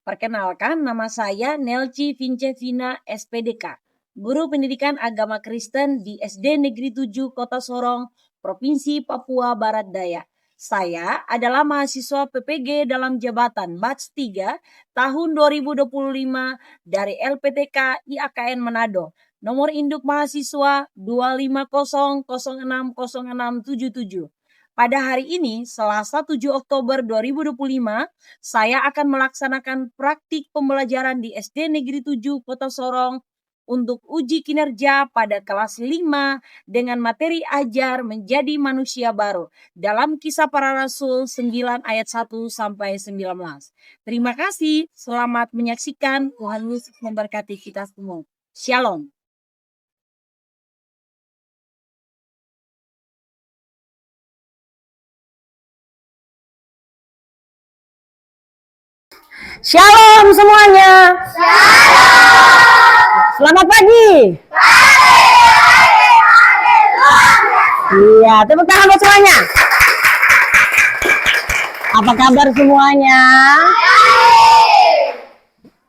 Perkenalkan, nama saya Nelci Vincevina SPDK, Guru Pendidikan Agama Kristen di SD Negeri 7 Kota Sorong, Provinsi Papua Barat Daya. Saya adalah mahasiswa PPG dalam jabatan Batch 3 tahun 2025 dari LPTK IAKN Manado. Nomor induk mahasiswa 250060677. Pada hari ini, Selasa 7 Oktober 2025, saya akan melaksanakan praktik pembelajaran di SD Negeri 7 Kota Sorong untuk uji kinerja pada kelas 5 dengan materi ajar menjadi manusia baru dalam Kisah Para Rasul 9 ayat 1 sampai 19. Terima kasih, selamat menyaksikan. Tuhan Yesus memberkati kita semua. Shalom. Shalom semuanya. Shalom. Selamat pagi. Iya, tepuk tangan buat semuanya. Apa kabar semuanya?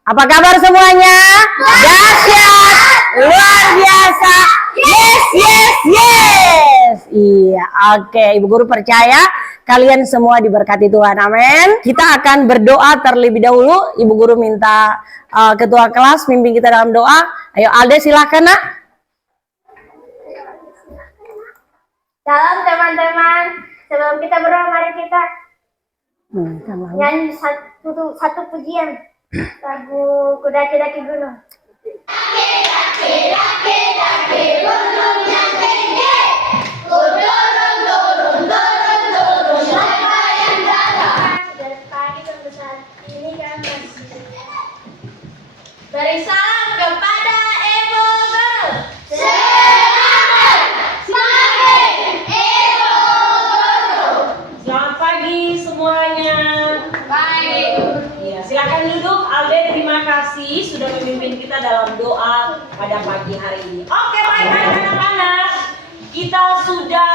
Apa kabar semuanya? Dahsyat, luar biasa. Yes, yes, yes. Iya, oke. Ibu guru percaya kalian semua diberkati Tuhan. Amin. Kita akan berdoa terlebih dahulu. Ibu guru minta ketua kelas mimpin kita dalam doa. Ayo Alde, silahkan nak. Salam teman-teman. Sebelum kita berdoa, mari kita nyanyi satu pujian lagu Kudaki-daki Gunung. Daki-daki gunung yang tinggi, ku turun siapa yang datang. Dari pagi sebesar ini kan masih. Beri salam kepada Ibu Guru. Selamat Ibu Guru. Selamat pagi semuanya. Baik. Ya, silakan duduk. Alde, terima kasih sudah memimpin kita dalam doa pada pagi hari ini. Oke, baik anak-anak. Kita sudah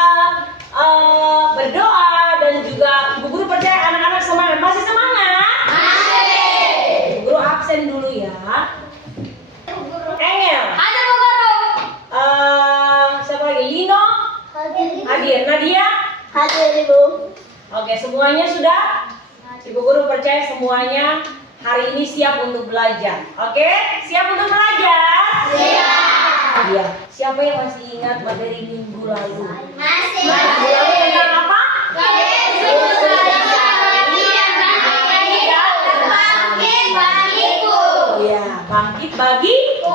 berdoa dan juga Ibu Guru percaya anak-anak semangat. Masih semangat? Masih. Ibu Guru absen dulu ya. Engel. Ada Bu Guru. Siapa lagi? Lino? Hadir. Nadia? Hadir Ibu. Oke, semuanya sudah? Ibu Guru percaya semuanya hari ini siap untuk belajar. Oke? Siap untuk belajar? Siap. Iya. Siapa yang masih ingat materi minggu lalu? Masih. Minggu lalu tentang apa? Yesus adalah lagi yang bangkit bagiku. Iya, bangkit bagiku.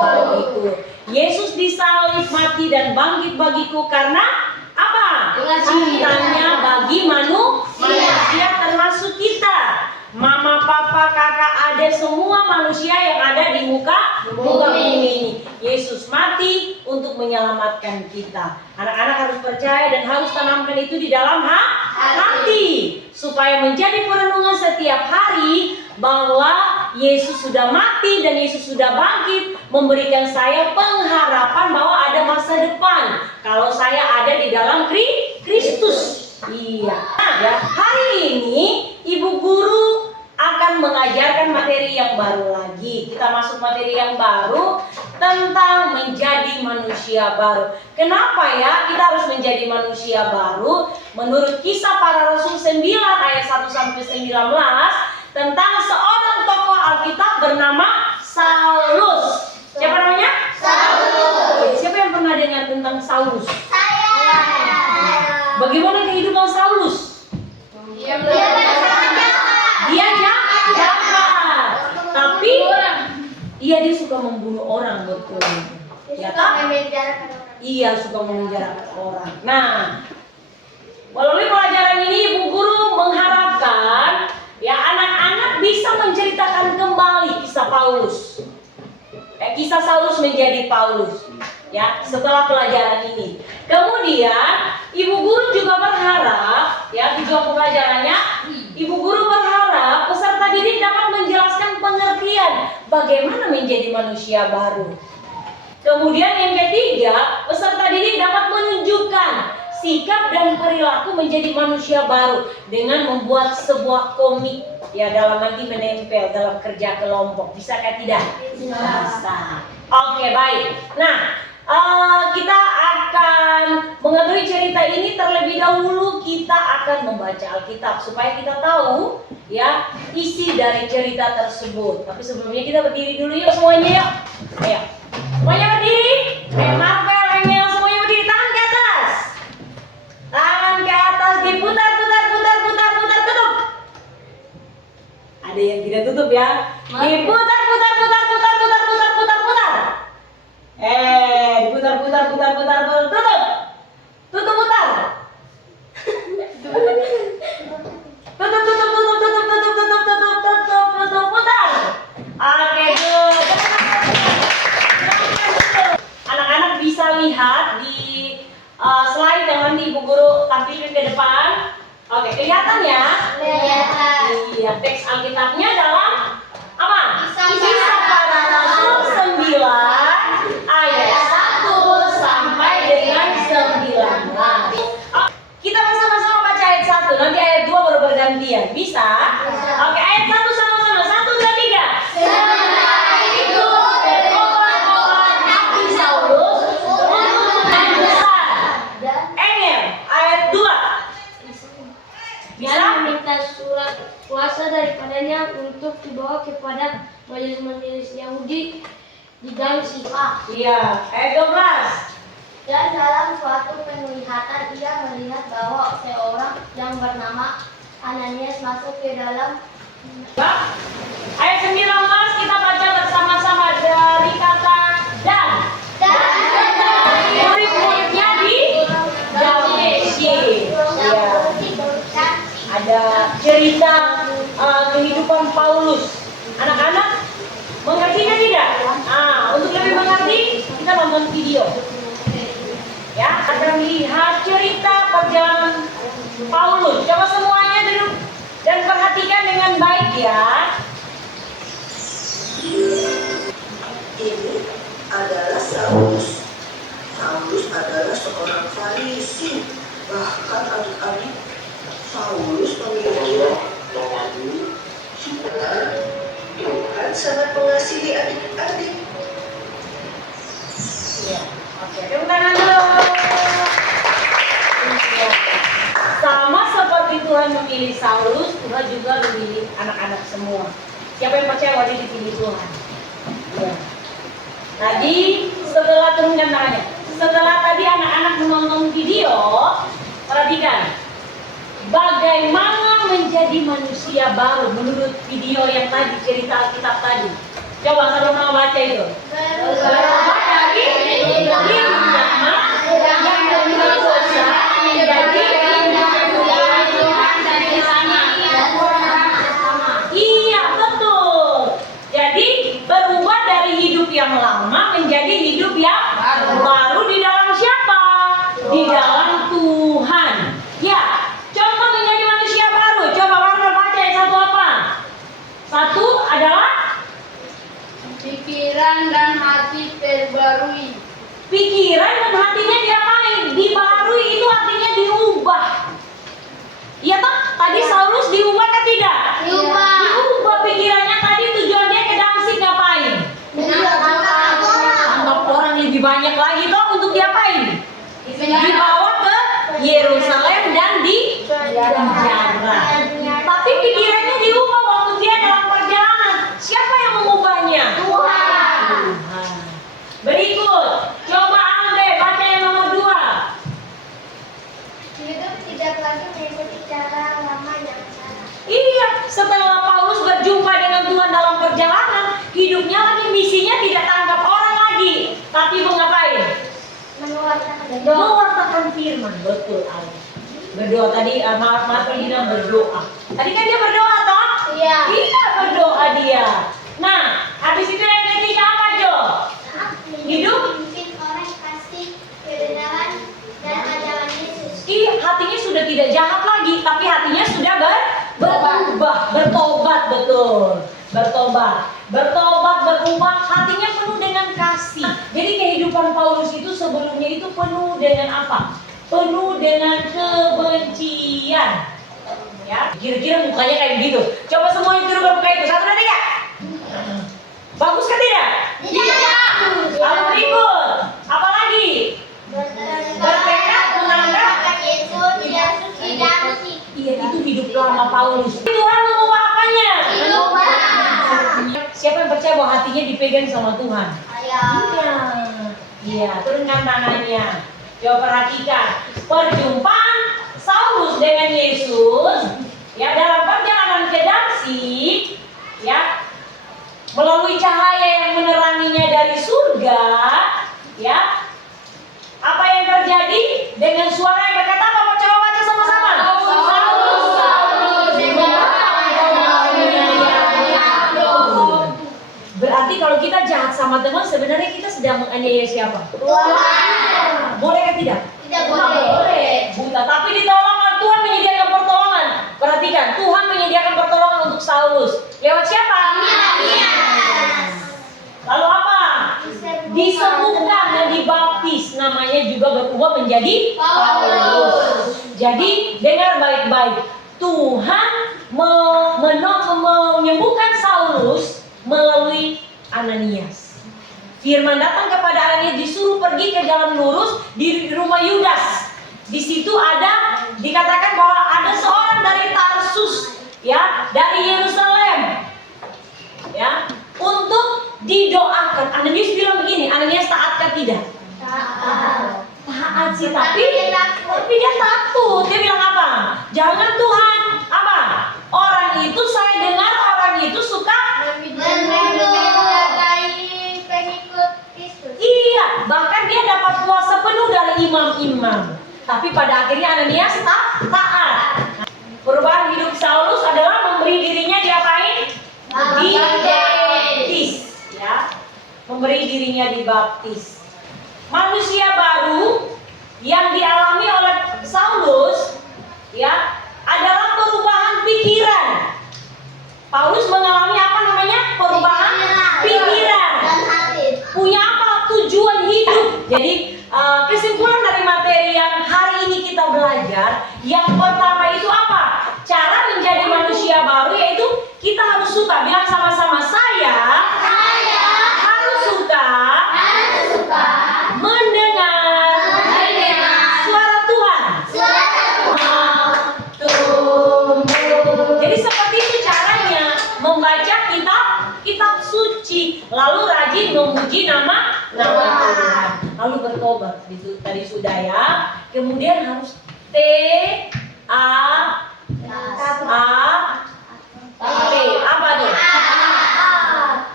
Yesus disalib, mati dan bangkit bagiku karena apa? Cintanya bagi manusia termasuk kita. Mama, papa, kakak, adik, semua manusia yang ada di muka bumi ini. Yesus mati untuk menyelamatkan kita. Anak-anak harus percaya dan harus tanamkan itu di dalam hati. Supaya menjadi perenungan setiap hari bahwa Yesus sudah mati dan Yesus sudah bangkit, memberikan saya pengharapan bahwa ada masa depan kalau saya ada di dalam Kristus. Iya. Nah, ya, hari ini Ibu Guru akan mengajarkan materi yang baru lagi. Kita masuk materi yang baru tentang menjadi manusia baru. Kenapa ya kita harus menjadi manusia baru? Menurut Kisah Para Rasul 9 ayat 1 sampai 19 tentang seorang tokoh Alkitab bernama Saulus. Siapa namanya? Saulus. Siapa yang pernah dengar tentang Saulus? Saya. Bagaimana kehidupan Saulus? Dia jahat. Tapi dia suka membunuh orang, betul. Ya kan? Iya, suka memenjarakan orang. Nah, melalui pelajaran ini Ibu Guru mengharapkan ya anak-anak bisa menceritakan kembali kisah Paulus. Kisah Saulus menjadi Paulus. Ya, setelah pelajaran ini. Kemudian Ibu Guru juga berharap ya tujuan pelajarannya Ibu Guru berharap peserta didik dapat menjelaskan pengertian bagaimana menjadi manusia baru. Kemudian yang ketiga, peserta didik dapat menunjukkan sikap dan perilaku menjadi manusia baru dengan membuat sebuah komik Ya, dalam arti menempel dalam kerja kelompok. Bisakah tidak? Bisa. Oke, baik. Nah, kita akan mengetahui cerita ini terlebih dahulu. Kita akan membaca Alkitab supaya kita tahu ya isi dari cerita tersebut. Tapi sebelumnya kita berdiri dulu yuk semuanya yuk. Ayo. Semuanya berdiri. Marvel, Engel, semuanya berdiri. Tangan ke atas. Tangan ke atas, diputar, tutup. Ada yang tidak tutup ya. Diputar. Diputar, tutup. Tutup, putar. Tutup, putar. Oke, good. Anak-anak bisa lihat di slide yang nanti Ibu Guru tampilkan ke depan. Oke, kelihatan ya? Kelihatan. Iya, teks Alkitabnya dalam apa? Kisah Para Rasul 9 ayat 1 sampai dengan 19. Kita bersama-sama baca ayat 1, nanti ayat 2 baru bergantian. Bisa? Oke, ayat 1 sama-sama. 1, 2, 3. Sementara itu berkobar-kobar hati Saulus untuk besar. Engel, ayat 2. Dia meminta surat kuasa daripadanya untuk dibawa kepada majelis Yahudi di Damsyik. Iya, ayat 12. Dan dalam suatu penglihatan ia melihat bahwa seorang yang bernama Ananias masuk ke dalam. Ayat 19 kita baca bersama-sama dari kata dan. Murid-muridnya di Damsyik. Iya. Ada cerita kehidupan Paulus. Anak-anak mengertinya tidak? Untuk lebih mengerti kita nonton video. Ya, akan melihat cerita perjalanan Paulus. Coba semuanya duduk dan perhatikan dengan baik ya. Ini adalah Saulus. Saulus adalah seorang Farisi. Bahkan adik-adik, Saulus memiliki rohani. Tuhan sangat mengasihi adik-adik. Iya. Oke, tepuk tangan dulu. Iya. Sama seperti Tuhan memilih Saulus, Tuhan juga memilih anak-anak semua. Siapa yang percaya bahwa dia dipilih Tuhan? Iya. Tadi setelah turunkan tangannya, setelah tadi anak-anak menonton video, perhatikan bagaimana menjadi manusia baru menurut video yang tadi, cerita Alkitab tadi. Coba sama-sama baca itu. Berubah dari hidup lama yang berdosa menjadi iya, betul. Jadi berubah dari hidup yang lama menjadi hidup yang baru di dalam siapa? Di dalam Tuhan. Ya, contoh menjadi manusia baru. Coba Marvel baca yang satu apa? Satu adalah Pikiran dan hati perbarui. pikiran dan hatinya diapain? Dibarui itu artinya diubah. Iya toh? Tadi Saulus diubah kan tidak? Diubah. Diubah pikirannya tadi tujuannya ke Damsyik ngapain? Anggap orang lebih banyak lagi toh untuk diapain? Dibawa ke Yerusalem dan dipenjara. Tapi pikirannya diubah waktu dia dalam perjalanan. Siapa yang mengubahnya? Tuhan. Berikut, coba Alde baca yang nomor 2. Hidup tidak lagi mengikuti cara lama yang salah. Iya, setelah Paulus berjumpa dengan Tuhan dalam perjalanan, hidupnya lagi misinya tidak tangkap orang lagi, tapi mengapain? Mewartakan firman. Betul, Alde. Berdoa tadi, maaf bilang berdoa. Tadi kan dia berdoa toh? Iya. Iya, berdoa dia. Nah, habis itu yang ketiga apa, Jo? Hidup? Mungkin orang kasih kebenaran dan ajaran Yesus. Iya, hatinya sudah tidak jahat lagi, tapi hatinya sudah berubah, bertobat, betul. Bertobat, berubah, hatinya penuh dengan kasih. Jadi kehidupan Paulus itu sebelumnya itu penuh dengan apa? Penuh dengan kebencian. Ya, kira-kira mukanya kayak begitu. Coba semuanya turun ke muka itu. 1, 2, 3. Bagus kan tidak? Tidak. Lalu berikut. Apa lagi? Bertekad menangkap. Iya, itu hidup lama Paulus. Tuhan mengubah apanya? Siapa yang percaya bahwa hatinya dipegang sama Tuhan? Iya, turunkan tangannya. Coba perhatikan perjumpaan Saulus dengan Yesus. Ya, dalam perjalanan ke Damsyik, ya, melalui cahaya yang meneranginya dari surga, ya. Apa yang terjadi dengan suara yang berkata apa? Coba baca sama-sama. Berarti kalau kita jahat sama teman, sebenarnya kita sedang menganiaya siapa? Boleh kan tidak? Tidak boleh. Buta, tapi ditolong Tuhan menyediakan pertolongan. Perhatikan, Tuhan menyediakan pertolongan untuk Saulus. Lewat siapa? Lalu apa? Disembuhkan dan dibaptis. Namanya juga berubah menjadi Paulus. Jadi dengar baik-baik. Tuhan menyembuhkan Saulus melalui Ananias. Firman datang kepada Ananias, disuruh pergi ke jalan lurus di rumah Yudas. Di situ ada dikatakan bahwa ada seorang dari Tarsus, ya, dari Yerusalem, ya, untuk didoakan. Ananias bilang begini, Ananias taatkah tidak? Taat sih, tapi dia takut. Dia bilang apa? Jangan Tuhan, apa? Orang itu saya dengar orang itu suka iya, bahkan dia dapat kuasa penuh dari imam-imam. Tapi pada akhirnya Ananias taat. Perubahan hidup Saulus adalah memberi dirinya diapain? Dibaptis, ya. Memberi dirinya dibaptis. Manusia baru yang dialami oleh Saulus, ya, adalah perubahan pikiran. Paulus mengalami apa namanya? Perubahan pikiran. Punya apa? Tujuan hidup. Jadi kesimpulan dari materi yang hari ini kita belajar, yang pertama itu apa? Cara menjadi manusia baru, yaitu kita harus suka. Bilang sama-sama, saya harus suka mendengar suara Tuhan. Jadi seperti itu caranya membaca kitab suci, lalu rajin memuji nama Tuhan, lalu bertobat. Itu tadi sudah, ya. Kemudian harus T A T, apa tuh?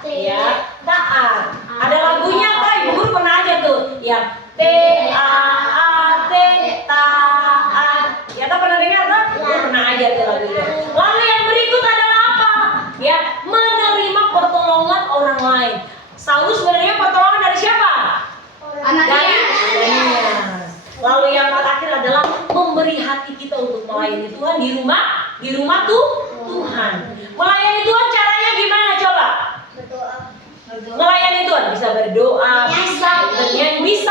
Ya, taat. Ada lagunya apa? Ibu guru pernah aja tuh, yang T A T, taat. Ya, tak pernah dengar tuh? Pernah aja tuh lagunya. Lalu yang berikut adalah apa? Ya, menerima pertolongan orang lain. Saulus menerima pertolongan dari siapa? Ananias. Lalu yang terakhir adalah memberi hati kita untuk melayani Tuhan di rumah Tuhan. Melayani Tuhan caranya gimana coba? Melayani Tuhan bisa berdoa, bisa bernyanyi, bisa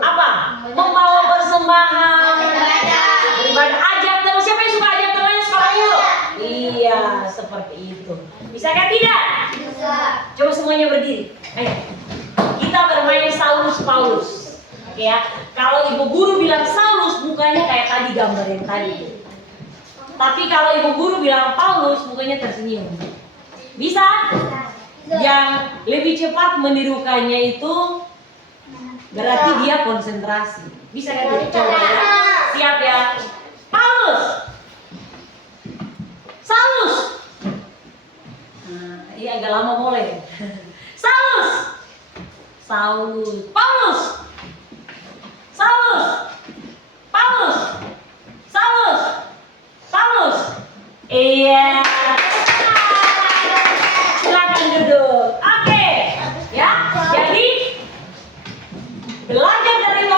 apa? Membawa persembahan, beribadah, ajak teman. Siapa yang suka ajak temannya sekolah yuk? Iya, seperti itu. Bisa kan tidak? Bisa. Coba semuanya berdiri. Ayo. Kita bermain Saulus Paulus. Oke, ya. Kalau ibu guru bilang Saulus, mukanya kayak tadi gambar yang tadi. Tapi kalau ibu guru bilang Paulus, mukanya tersenyum. Bisa? Yang lebih cepat menirukannya itu berarti dia konsentrasi. Bisa kan? Coba ya. Siap ya. Paulus. Saulus. Nah, ini agak lama boleh. Saulus. Saulus. Paulus. Saulus. Paulus. Saulus. Paulus. Iya. Silakan duduk. Oke. Ya. Jadi belajar dari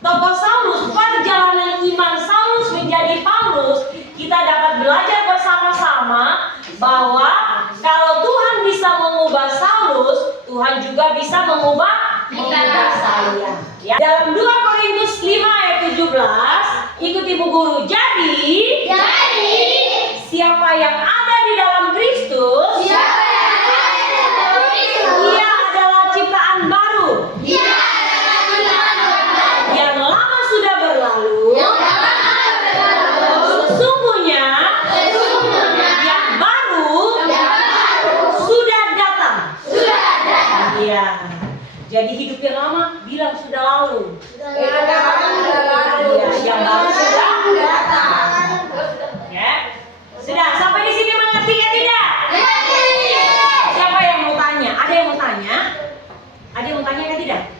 tokoh Saulus, perjalanan iman Saulus menjadi Paulus, kita dapat belajar bersama-sama bahwa kalau Tuhan bisa mengubah Saulus, Tuhan juga bisa mengubah saya. Ya. Dalam 2 Korintus 5 ayat 17, ikut ibu guru. Jadi siapa yang ada di dalam Kristus, ia adalah ciptaan baru. Yang lama sudah berlalu, sesungguhnya yang baru sudah datang. Iya. Jadi hidup yang lama bilang sudah lalu. Iya, yang baru sudah datang. Ya. Sudah sampai di sini mengerti kan tidak? Siapa yang mau tanya? Ada yang mau tanya? Ada yang mau tanya kan tidak?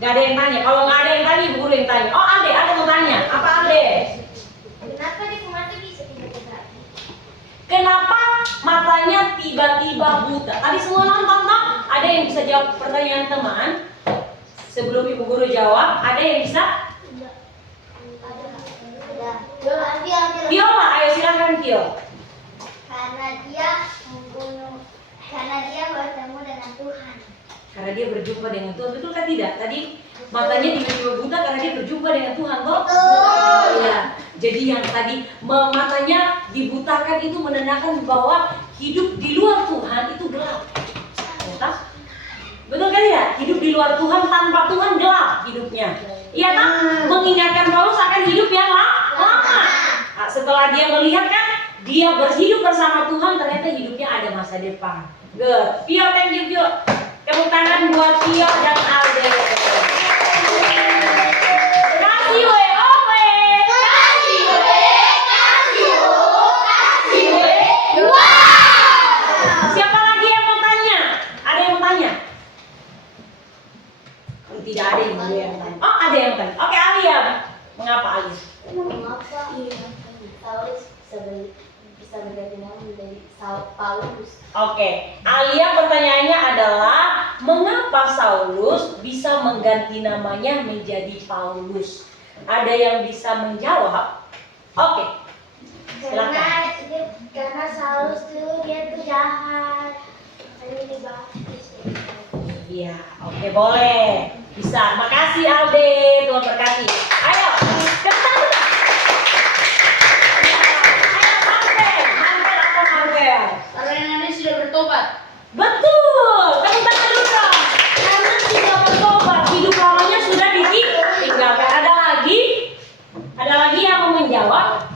Gak ada yang tanya. Kalau nggak ada yang tanya, ibu guru yang tanya. Oh, ada mau tanya. Apa Ade? Kenapa di mata bisa dibuka? Kenapa matanya tiba-tiba buta? Tadi semua nonton toh? Ada yang bisa jawab pertanyaan teman? Sebelum ibu guru jawab, ada yang bisa? Viola, ayo silakan Vio. Karena dia bertemu dengan Tuhan. Karena dia berjumpa dengan Tuhan, betul kan tidak? Tadi matanya tiba-tiba buta karena dia berjumpa dengan Tuhan, toh? Ya. Jadi yang tadi matanya dibutakan itu menandakan bahwa hidup di luar Tuhan itu gelap. Ya, betul kan ya? Hidup di luar Tuhan tanpa Tuhan gelap hidupnya. Iya kan? Mengingatkan Paulus akan hidup yang lama. Nah, setelah dia melihat kan, dia berhidup bersama Tuhan, ternyata hidupnya ada masa depan. Good. Pio, thank you Pio. Tepuk tangan buat Pio dan Alde. Kasih we, owe. Siapa lagi yang mau tanya? Ada yang mau tanya? Tidak ada yang tanya. Oh, ada yang tanya. Oke, Alia. Mengapa Alia? Mengapa Saulus bisa berganti nama menjadi Paulus? Oke, Alia pertanyaannya adalah mengapa Saulus bisa mengganti namanya menjadi Paulus? Ada yang bisa menjawab? Oke, silakan. Karena Saulus tuh dia tuh jahat. Makanya dibaptis. Iya, oke boleh. Bisa. Makasih Alde, Tuhan berkati. Ayo, kesan. Karena dia sudah bertobat. Betul. Tepuk tangan dulu dong. Karena sudah bertobat, hidup lamanya sudah ditinggalkan. Ada lagi yang mau menjawab?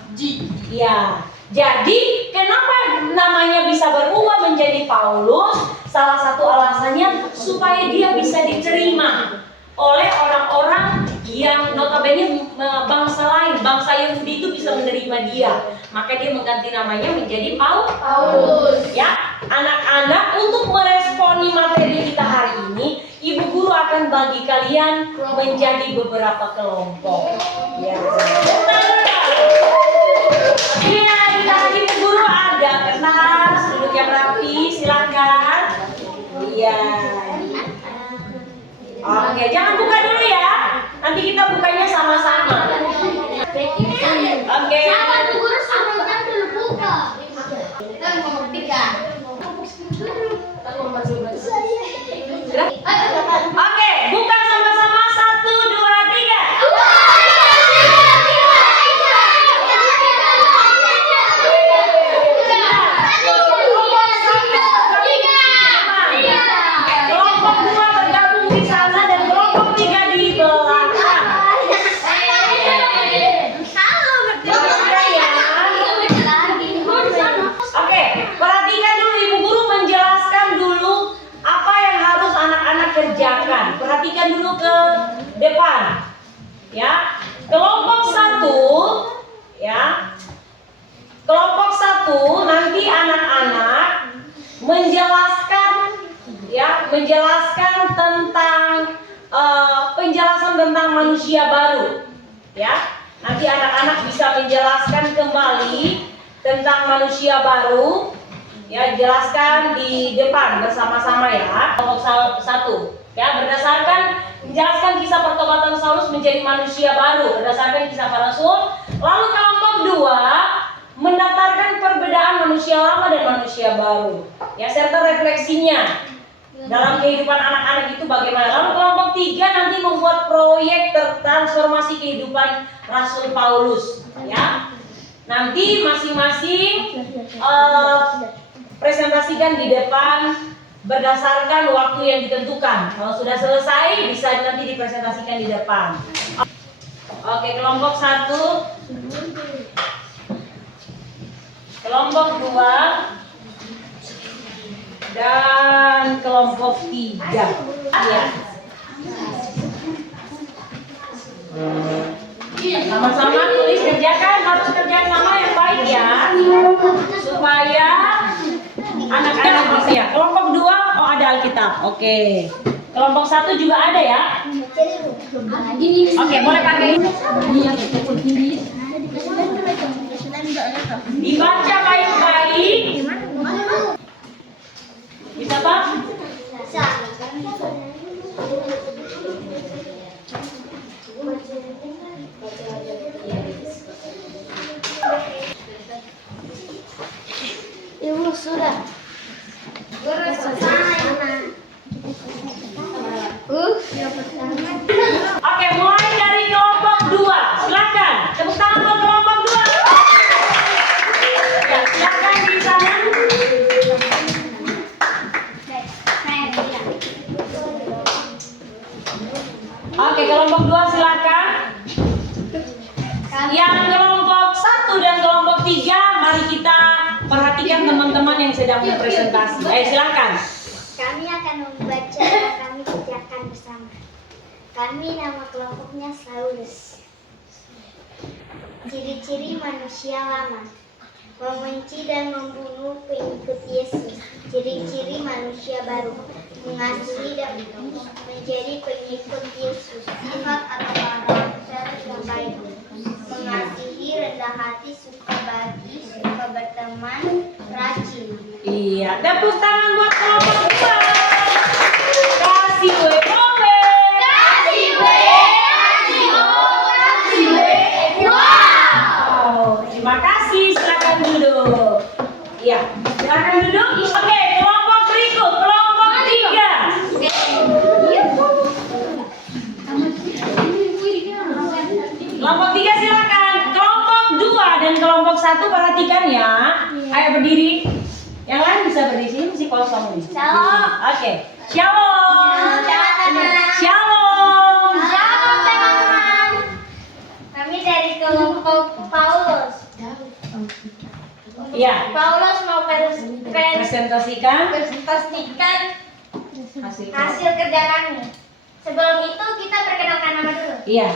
Ya. Jadi kenapa namanya bisa berubah menjadi Paulus? Salah satu alasannya supaya dia bisa diterima oleh orang-orang yang notabene bangsa lain, bangsa Yahudi itu bisa menerima dia. Maka dia mengganti namanya menjadi Paulus. Ya, anak-anak, untuk meresponi materi kita hari ini, ibu guru akan bagi kalian menjadi beberapa kelompok. Ya. Iya, kita lagi ibu guru ada kertas, duduk yang rapi, silakan. Iya. Oke, jangan buka dulu ya. Nanti kita bukanya sama-sama. Oke. Oke, buka sama-sama 1, 2, 3. Kelompok 2 bergabung di sana dan kelompok 3 di belakang. Oke, perhatikan dulu, ibu guru menjelaskan dulu apa yang harus anak-anak kerjakan. Perhatikan dulu ke depan. Ya. Kelompok 1, ya. Kelompok 1 nanti anak-anak menjelaskan tentang penjelasan tentang manusia baru. Ya. Nanti anak-anak bisa menjelaskan kembali tentang manusia baru. Ya, jelaskan di depan bersama-sama ya. Kelompok 1 ya, berdasarkan menjelaskan kisah pertobatan Saulus menjadi manusia baru berdasarkan kisah para rasul. Lalu kelompok 2 mendaftarkan perbedaan manusia lama dan manusia baru. Ya, serta refleksinya dalam kehidupan anak-anak itu bagaimana. Lalu kelompok 3 nanti membuat proyek transformasi kehidupan Rasul Paulus. Ya. Nanti masing-masing presentasikan di depan berdasarkan waktu yang ditentukan. Kalau sudah selesai bisa nanti dipresentasikan di depan. Oke, kelompok 1, kelompok 2, dan kelompok 3. Ya. Sama-sama tulis, kerjakan, harus kerja sama yang baik ya, supaya anak-anak bisa ya. Kelompok 2, oh ada Alkitab. Oke. Kelompok 1 juga ada ya. Oke, boleh pakai. Dibaca baik-baik. Bisa Pak? Bisa. Ibu sudah. Oke, mulai dari kelompok 2. Silakan. Tepuk tangan buat kelompok 2. Ya, silakan di sana. Oke, kelompok 2 silakan. Yang kelompok 1 dan kelompok 3, mari kita perhatikan teman-teman yang sedang berpresentasi. Silakan. Kami akan membaca, kami kerjakan bersama. Kami nama kelompoknya Saulus. Ciri-ciri manusia lama: membenci dan membunuh pengikut Yesus. Ciri-ciri manusia baru: mengasihi dan menjadi pengikut Yesus. Sifat atau karakter yang baik: mengasihi, rendah hati, suka bagi, suka berteman, rajin. Iya, tepuk tangan buat kelompok 2. Kasih we kowe. Kasih we, kasih oh, kasih we. Wow, terima kasih. Silakan duduk. Iya, silakan duduk. Oke, kelompok berikut, kelompok 3. Kelompok 3 silakan. Kelompok 2 dan kelompok 1 perhatikan ya. Ayo berdiri. Yang lain bisa berdiri, sini masih kosong nih. Shalom. Oke. Shalom. Shalom. Shalom teman-teman. Kami dari kelompok Paulus. Iya. Paulus mau Presentasikan presentasikan hasil. hasil kerja kami. Sebelum itu kita perkenalkan nama dulu. Iya.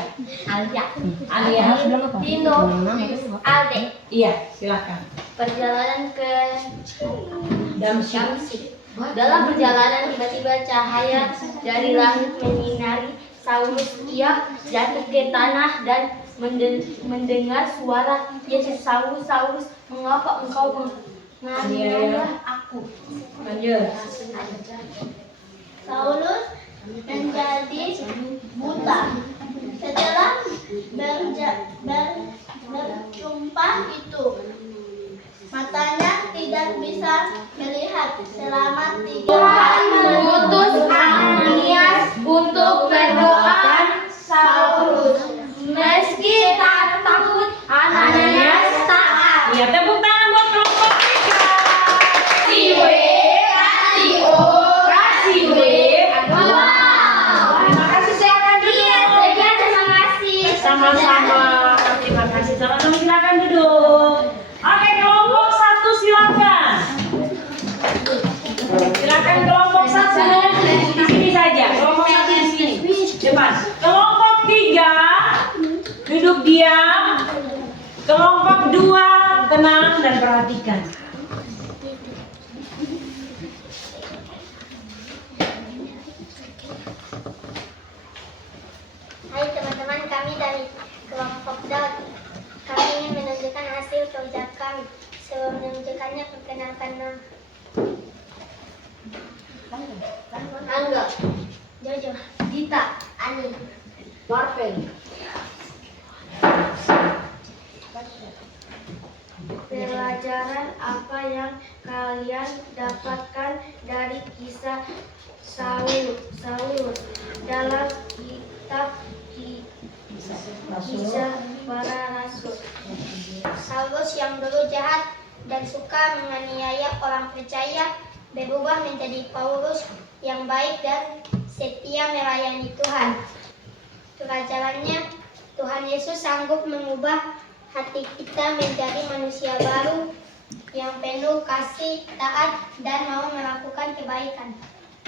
Alia. Alia. Dino. Alde. Iya, silakan. Perjalanan ke Damsyik. Dalam perjalanan tiba-tiba cahaya dari langit menyinari Saulus. Ia jatuh ke tanah dan mendengar suara Yesus. Saulus, Saulus, mengapa engkau menganiaya aku? Lanjut. Saulus menjadi buta. Setelah berjumpa itu, matanya tidak bisa melihat selama 3 hari. Mengutus Ananias untuk mendoakan Saulus. Meski takut, Ananias taat. Iya, tepuk tangan buat kelompok 3. Kasih we, kasih oh, Kasih we. wow. Terima kasih, silakan duduk. Terima kasih. Sama-sama. Terima kasih. Sama-sama, silakan duduk. Oke, kelompok 1 silakan. Silakan kelompok 1 di sini saja. Kelompok 1 di sini. Depan. Kelompok 3 duduk diam. Kelompok 2 tenang dan perhatikan. Hai teman-teman, kami dari kelompok Daud. Kami ingin menunjukkan hasil kerja kami. Sebelum menunjukkannya, perkenalkan nama. Angga, Jojo, Dita, Ani, Marvel. Pelajaran apa yang kalian dapatkan dari kisah Saulus dalam kitab Kisah Para Rasul? Saulus Paulus yang dulu jahat dan suka menganiaya orang percaya berubah menjadi Paulus yang baik dan setia melayani Tuhan. Kerajaannya, Tuhan Yesus sanggup mengubah hati kita menjadi manusia baru yang penuh kasih, taat, dan mau melakukan kebaikan.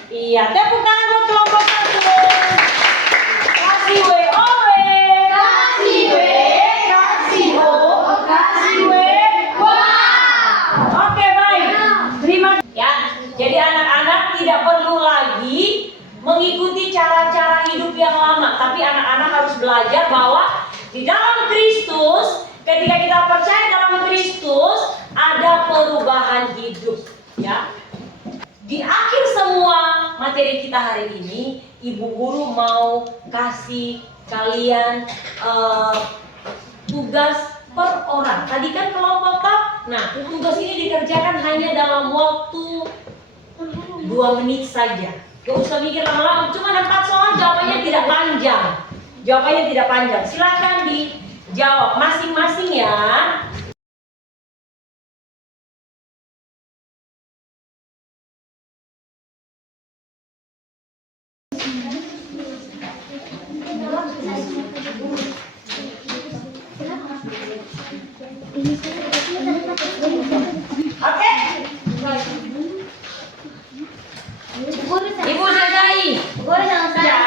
Iya, tepuk tangan buat kelompok 1. Kasih WOW. Kasih W, kasih O, kasih W. Wow. Oke, baik. Terima kasih. Ya, jadi anak-anak tidak perlu lagi mengikuti cara-cara hidup yang lama, tapi anak-anak harus belajar bahwa di dalam Kristus, ketika kita percaya dalam Kristus, ada perubahan hidup, ya. Di akhir semua materi kita hari ini, Ibu Guru mau kasih kalian tugas per orang. Tadi kan kelompok top. Nah, tugas ini dikerjakan hanya dalam waktu 2 menit saja. Gak usah mikir lama-lama, cuma 4 soal, jawabannya tidak panjang. Jawabannya tidak panjang. Silakan dijawab masing-masing ya. Oke? Ibu selesai. Ya.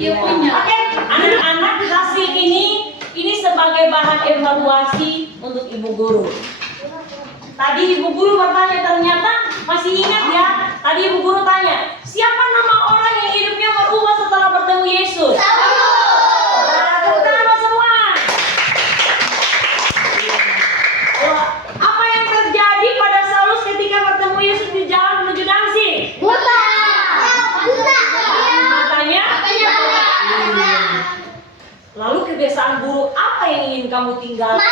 Yang Oke, anak-anak, hasil ini sebagai bahan evaluasi untuk Ibu Guru. Tadi Ibu Guru bertanya, ternyata masih ingat ya? Tadi Ibu Guru tanya, siapa nama orang yang hidupnya berubah setelah bertemu Yesus? Tepuk tangan semua. Apa yang terjadi pada Saulus ketika bertemu Yesus di jalan menuju Damsyik? Matanya? Lalu kebiasaan buruk apa yang ingin kamu tinggalkan?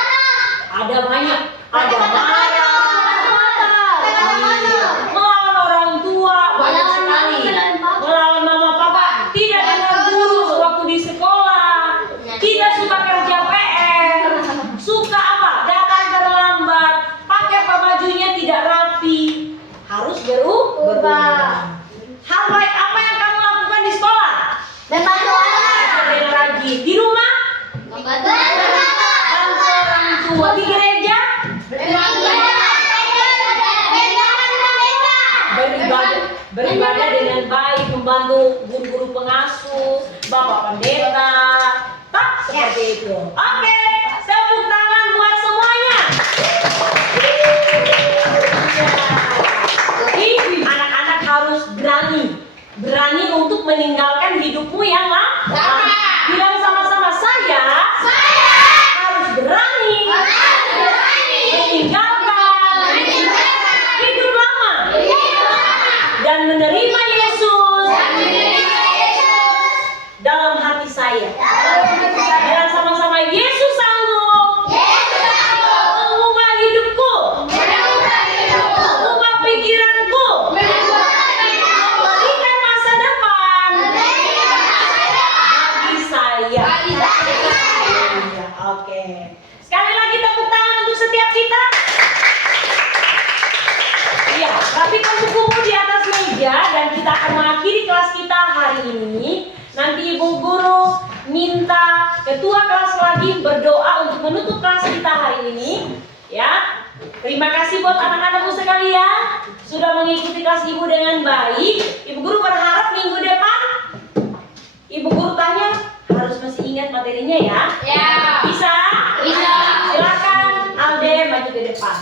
Ada banyak. Ada marah, melawan orang tua, banyak sekali. Melawan mama papa, tidak dengar guru waktu di sekolah, tidak suka kerja PR, suka apa? Datang terlambat, pakai bajunya tidak rapi. Harus berubah. Hal baik apa yang kamu lakukan di sekolah? Membantu Ada lagi di rumah? Bantu orang tua. Di gereja? Beribadah dengan baik, membantu guru-guru pengasuh, bapak pendeta, tak seperti itu. Oke, tepuk tangan buat semuanya. Jadi anak-anak harus berani untuk meninggalkan hidupmu yang lama. Bilang sama-sama, saya harus berani meninggalkan hidup lama dan menerima Yesus dalam hati saya. Bilang sama-sama, Yesus sanggup mengubah hidupku, mengubah pikiranku, memberikan masa depan bagi saya. Oke. Sekali lagi tepuk tangan untuk setiap kita. Iya, rapikan bukumu di atas meja dan kita akan mengakhiri kelas kita hari ini. Nanti Ibu Guru minta ketua kelas lagi berdoa untuk menutup kelas kita hari ini. Ya, terima kasih buat anak-anakku sekalian sudah mengikuti kelas Ibu dengan baik. Ibu Guru berharap minggu depan Ibu Guru tanya harus masih ingat materinya ya. Ya. Bisa? Bisa. Silakan Alde maju ke depan.